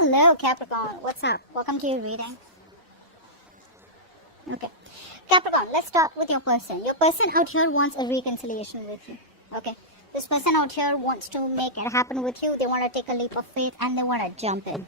Hello, Capricorn. What's up? Welcome to your reading. Okay. Capricorn, let's start with your person. Your person out here wants a reconciliation with you. Okay. This person out here wants to make it happen with you. They want to take a leap of faith and they want to jump in.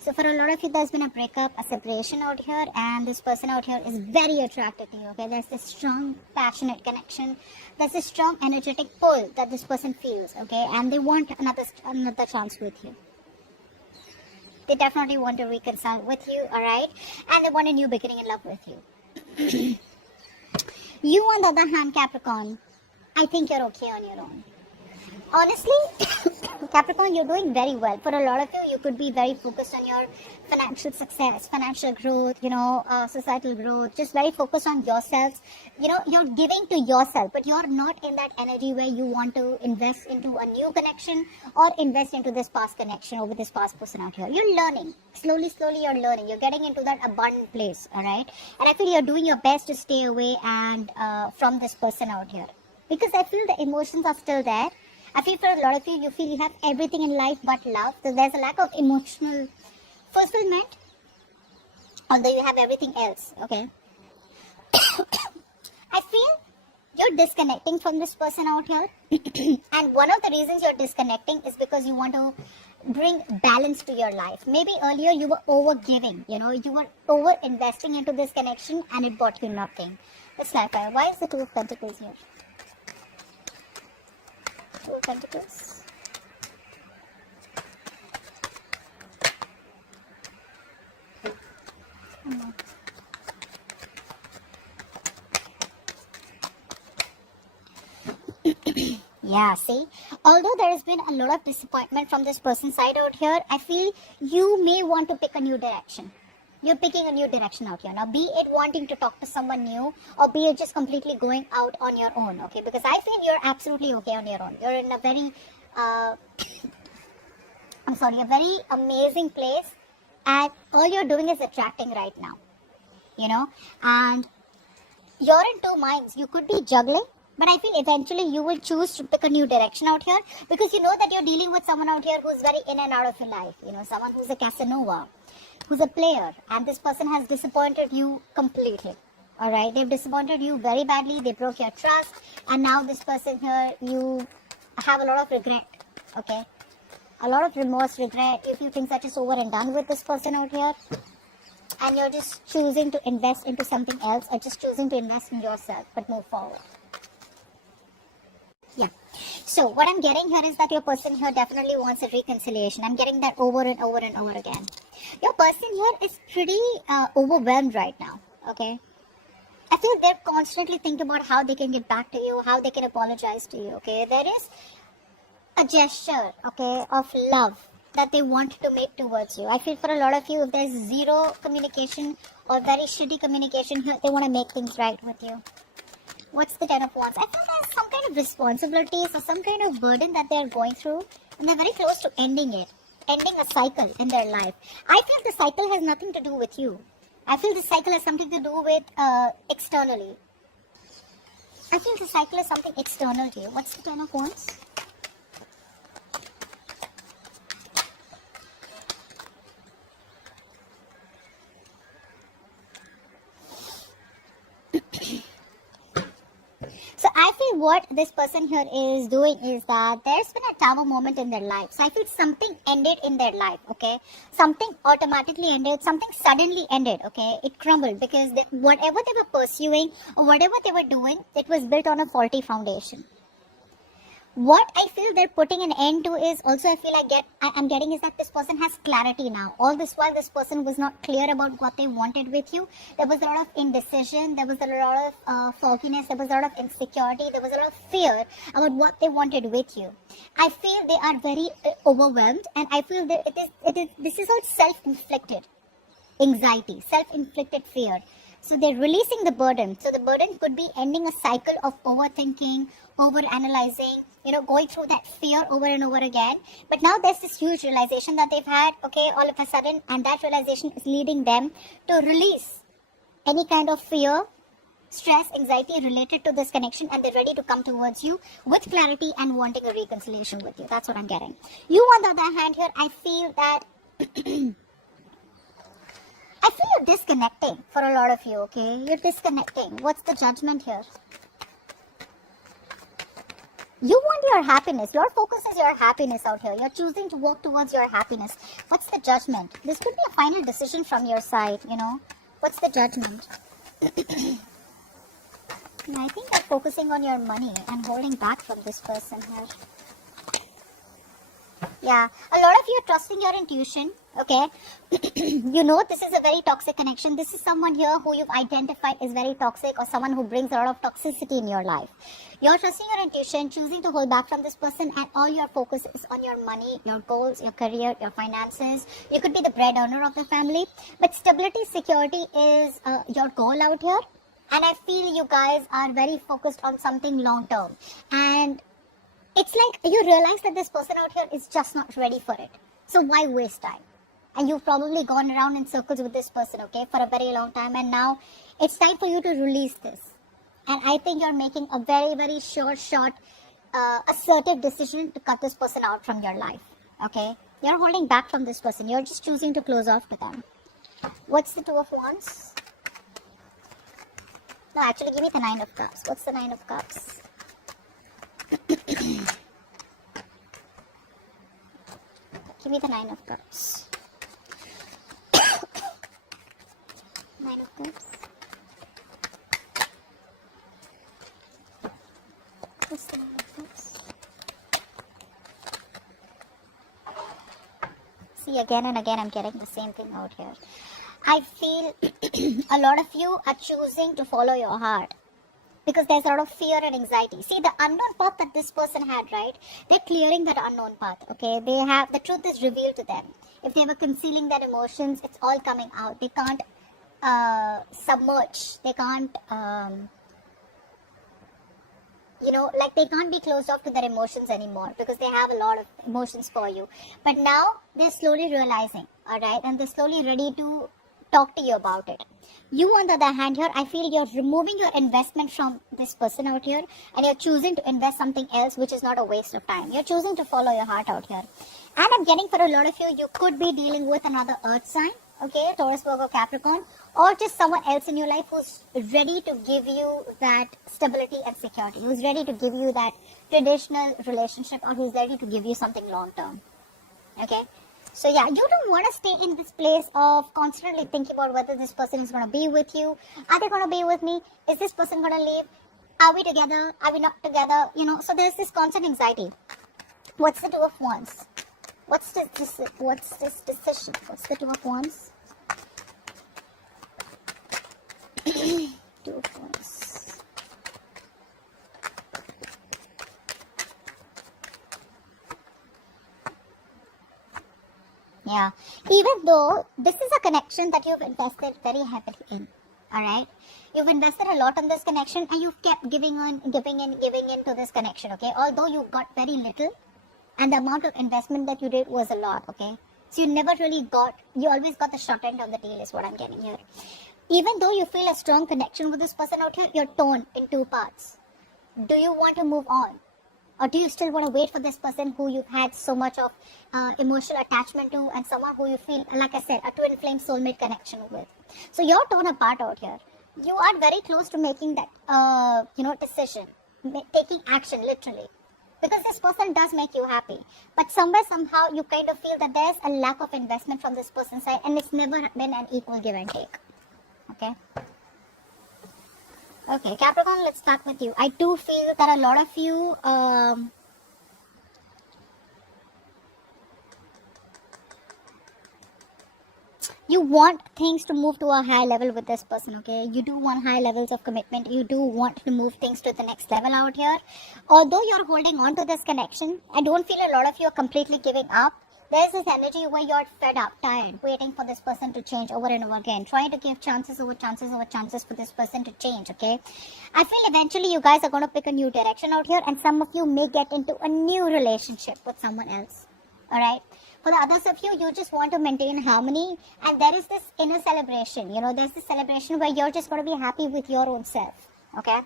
So for a lot of you, there's been a breakup, a separation out here, and this person out here is very attracted to you. Okay. There's this strong, passionate connection. There's this strong, energetic pull that this person feels. Okay. And they want another chance with you. They definitely want to reconcile with you, alright? And they want a new beginning in love with you. You, on the other hand, Capricorn, I think you're okay on your own. Honestly, Capricorn, you're doing very well. For a lot of you, you could be very focused on your financial success, financial growth, societal growth, just very focused on yourselves. You're giving to yourself, but you're not in that energy where you want to invest into a new connection or invest into this past connection or with this past person out here. You're learning. Slowly, you're learning. You're getting into that abundant place, all right? And I feel you're doing your best to stay away and from this person out here. Because I feel the emotions are still there. I feel for a lot of you, you feel you have everything in life but love. So there's a lack of emotional fulfillment, although you have everything else, okay? I feel you're disconnecting from this person out here. And one of the reasons you're disconnecting is because you want to bring balance to your life. Maybe earlier you were over-giving, you were over-investing into this connection and it brought you nothing. It's like, why is the Two of Pentacles here? Two of Pentacles. Yeah, see, although there has been a lot of disappointment from this person's side out here, I feel you may want to pick a new direction. You're picking a new direction out here. Now, be it wanting to talk to someone new or be it just completely going out on your own, okay? Because I feel you're absolutely okay on your own. You're in a very, a very amazing place, and all you're doing is attracting right now, and you're in two minds. You could be juggling, but I feel eventually you will choose to pick a new direction out here because you know that you're dealing with someone out here who's very in and out of your life, someone who's a Casanova, who's a player, and this person has disappointed you completely. All right, they've disappointed you very badly. They broke your trust, and now this person here, you have a lot of regret. Okay, a lot of remorse, regret. You feel things are just over and done with this person out here, and you're just choosing to invest into something else, or just choosing to invest in yourself, but move forward. Yeah. So what I'm getting here is that your person here definitely wants a reconciliation. I'm getting that over and over and over again. Your person here is pretty overwhelmed right now, okay? I feel they're constantly thinking about how they can get back to you, how they can apologize to you, okay? There is a gesture, okay, of love that they want to make towards you. I feel for a lot of you, if there's zero communication or very shitty communication here, they want to make things right with you. What's the Ten of Wands? I feel there's some kind of responsibilities or some kind of burden that they're going through, and they're very close to ending it. Ending a cycle in their life. I feel the cycle has nothing to do with you. I feel the cycle has something to do with externally. I feel the cycle is something external to you. What's the Ten of Wands? So I feel what this person here is doing is that there's been a tower moment in their life. So I feel something ended in their life, okay? Something automatically ended, something suddenly ended, okay? It crumbled because whatever they were pursuing or whatever they were doing, it was built on a faulty foundation. What I feel they're putting an end to is also I'm getting is that this person has clarity now. All this while this person was not clear about what they wanted with you. There was a lot of indecision. There was a lot of fogginess. There was a lot of insecurity. There was a lot of fear about what they wanted with you. I feel they are very overwhelmed, and I feel that this is all self-inflicted anxiety, self-inflicted fear. So they're releasing the burden. So the burden could be ending a cycle of overthinking, overanalyzing, going through that fear over and over again. But now there's this huge realization that they've had, okay, all of a sudden, and that realization is leading them to release any kind of fear, stress, anxiety related to this connection, and they're ready to come towards you with clarity and wanting a reconciliation with you. That's what I'm getting. You, on the other hand here, I feel that I feel you're disconnecting for a lot of you, okay? You're disconnecting. What's the judgment here? You want your happiness. Your focus is your happiness out here. You're choosing to work towards your happiness. What's the judgment? This could be a final decision from your side, you know. What's the judgment? I think you're focusing on your money and holding back from this person here. Yeah, a lot of you are trusting your intuition, okay? You know this is a very toxic connection. This is someone here who you've identified is very toxic, or someone who brings a lot of toxicity in your life. You're trusting your intuition, choosing to hold back from this person, and all your focus is on your money, your goals, your career, your finances. You could be the breadwinner of the family, but stability, security is your goal out here. And I feel you guys are very focused on something long term. And it's like you realize that this person out here is just not ready for it. So why waste time? And you've probably gone around in circles with this person, okay, for a very long time. And now it's time for you to release this. And I think you're making a very, very short, assertive decision to cut this person out from your life, okay? You're holding back from this person. You're just choosing to close off to them. What's the Two of Wands? No, actually, give me the Nine of Cups. What's the Nine of Cups? Give me the Nine of Cups. Nine of Cups. What's the Nine of Cups? See, again and again, I'm getting the same thing out here. I feel a lot of you are choosing to follow your heart, because there's a lot of fear and anxiety. See, the unknown path that this person had, right? They're clearing that unknown path, okay? They have, the truth is revealed to them. If they were concealing their emotions, it's all coming out. They can't submerge. They can't, they can't be closed off to their emotions anymore, because they have a lot of emotions for you. But now, they're slowly realizing, alright? And they're slowly ready to talk to you about it. You, on the other hand here, I feel you're removing your investment from this person out here, and you're choosing to invest something else, which is not a waste of time. You're choosing to follow your heart out here. And I'm getting, for a lot of you, you could be dealing with another earth sign, okay, Taurus, Virgo, Capricorn, or just someone else in your life who's ready to give you that stability and security, who's ready to give you that traditional relationship, or who's ready to give you something long term, okay? So yeah, you don't want to stay in this place of constantly thinking about whether this person is going to be with you. Are they going to be with me? Is this person going to leave? Are we together? Are we not together? You know, so there's this constant anxiety. What's the Two of Wands? What's this decision? What's the Two of Wands? Two of Wands. Yeah, even though this is a connection that you've invested very heavily in, alright? You've invested a lot on this connection, and you've kept giving in to this connection, okay? Although you got very little, and the amount of investment that you did was a lot, okay? So you never really you always got the short end of the deal is what I'm getting here. Even though you feel a strong connection with this person out here, you're torn in two parts. Do you want to move on? Or do you still want to wait for this person who you've had so much of emotional attachment to, and someone who you feel, like I said, a twin flame soulmate connection with? So you're torn apart out here. You are very close to making that, decision, taking action, literally. Because this person does make you happy. But somewhere, somehow, you kind of feel that there's a lack of investment from this person's side, and it's never been an equal give and take. Okay? Okay, Capricorn, let's start with you. I do feel that a lot of you, you want things to move to a high level with this person, okay? You do want high levels of commitment. You do want to move things to the next level out here. Although you're holding on to this connection, I don't feel a lot of you are completely giving up. There's this energy where you're fed up, tired, waiting for this person to change over and over again, trying to give chances over chances over chances for this person to change, okay? I feel eventually you guys are going to pick a new direction out here, and some of you may get into a new relationship with someone else, alright? For the others of you, you just want to maintain harmony, and there is this inner celebration, there's this celebration where you're just going to be happy with your own self, okay?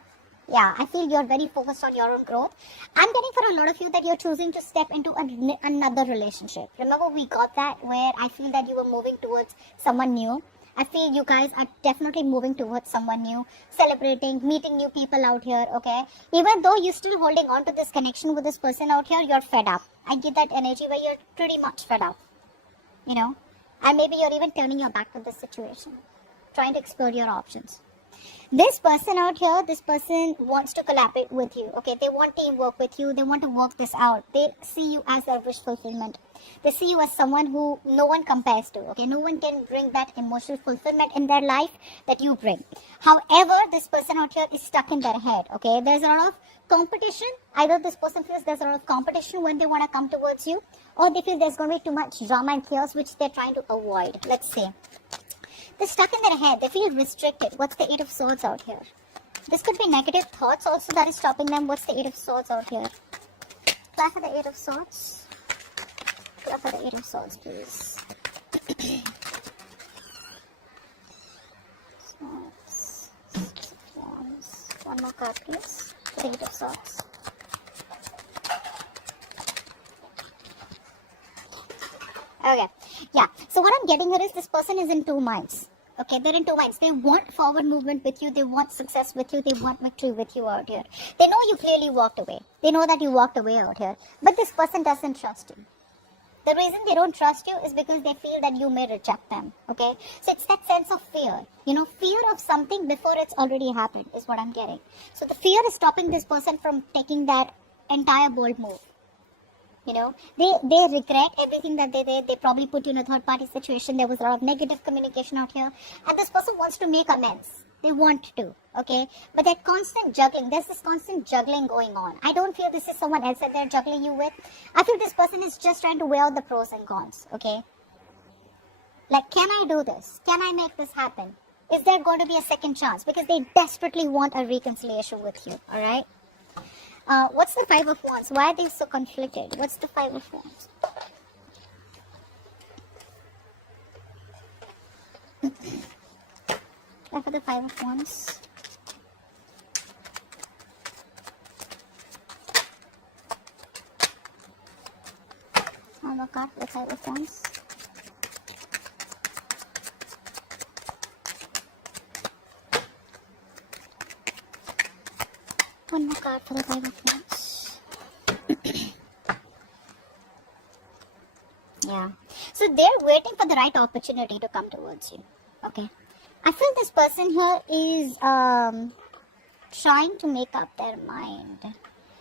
Yeah, I feel you're very focused on your own growth. I'm getting for a lot of you that you're choosing to step into another relationship. Remember, we got that where I feel that you were moving towards someone new. I feel you guys are definitely moving towards someone new, celebrating, meeting new people out here, okay? Even though you're still holding on to this connection with this person out here, you're fed up. I get that energy where you're pretty much fed up, you know? And maybe you're even turning your back to this situation, trying to explore your options. This person out here, this person wants to collaborate with you, okay? They want teamwork with you. They want to work this out. They see you as their wish fulfillment. They see you as someone who no one compares to, okay? No one can bring that emotional fulfillment in their life that you bring. However, this person out here is stuck in their head, okay? There's a lot of competition. Either this person feels there's a lot of competition when they want to come towards you, or they feel there's going to be too much drama and chaos, which they're trying to avoid. Let's say they're stuck in their head. They feel restricted. What's the Eight of Swords out here? This could be negative thoughts also that is stopping them. What's the Eight of Swords out here? Back for the Eight of Swords. Back for the Eight of Swords, please. Swords. One more card, please. The Eight of Swords. Okay, yeah. So what I'm getting here is this person is in two minds. Okay, they're in two minds. They want forward movement with you. They want success with you. They want victory with you out here. They know you clearly walked away. They know that you walked away out here. But this person doesn't trust you. The reason they don't trust you is because they feel that you may reject them. Okay, so it's that sense of fear. You know, fear of something before it's already happened is what I'm getting. So the fear is stopping this person from taking that entire bold move. You know, they regret everything that they did. They probably put you in a third party situation. There was a lot of negative communication out here. And this person wants to make amends. They want to, okay? But that constant juggling, there's this constant juggling going on. I don't feel this is someone else that they're juggling you with. I feel this person is just trying to weigh out the pros and cons, okay? Like, can I do this? Can I make this happen? Is there going to be a second chance? Because they desperately want a reconciliation with you, all right? What's the Five of Wands? Why are they so conflicted? What's the Five of Wands? For the Five of Wands. One more card for the Five of Wands. One more card for the Five of Wands. Yeah. So they're waiting for the right opportunity to come towards you. Okay. I feel this person here is trying to make up their mind.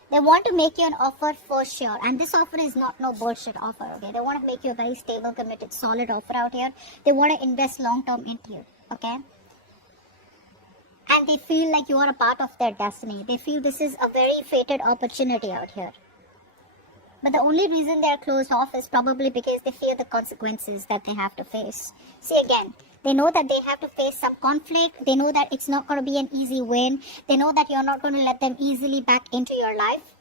They want to make you an offer for sure. And this offer is not no bullshit offer, okay? They want to make you a very stable, committed, solid offer out here. They want to invest long term into you, okay? And they feel like you are a part of their destiny. They feel this is a very fated opportunity out here. But the only reason they are closed off is probably because they fear the consequences that they have to face. See, again, they know that they have to face some conflict. They know that it's not going to be an easy win. They know that you're not going to let them easily back into your life.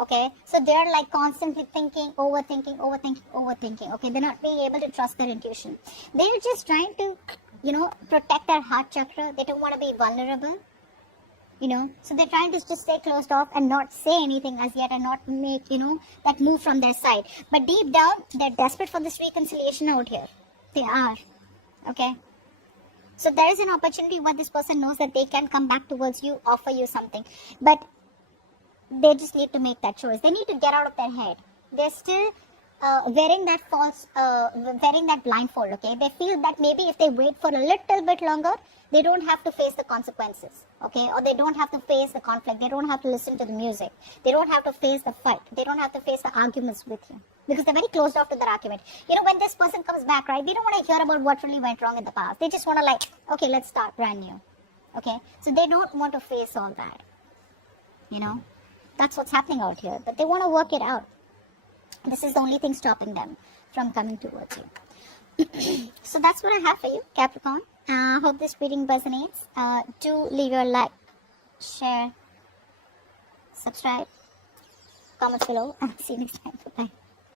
Okay, so they're like constantly thinking, overthinking. Okay, they're not being able to trust their intuition. They're just trying to, you know, protect their heart chakra. They don't want to be vulnerable. You know, so they're trying to just stay closed off and not say anything as yet and not make, you know, that move from their side. But deep down, they're desperate for this reconciliation out here. They are. Okay. So there is an opportunity where this person knows that they can come back towards you, offer you something. But they just need to make that choice. They need to get out of their head. They're still wearing that blindfold, okay? They feel that maybe if they wait for a little bit longer, they don't have to face the consequences, okay? Or they don't have to face the conflict. They don't have to listen to the music. They don't have to face the fight. They don't have to face the arguments with you. Because they're very closed off to their argument. You know, when this person comes back, right, they don't want to hear about what really went wrong in the past. They just want to like, okay, let's start brand new, okay? So they don't want to face all that, you know? That's what's happening out here. But they want to work it out. This is the only thing stopping them from coming towards you. So that's what I have for you, Capricorn. Hope this reading resonates. Do leave your like, share, subscribe, comment below, and see you next time. Bye.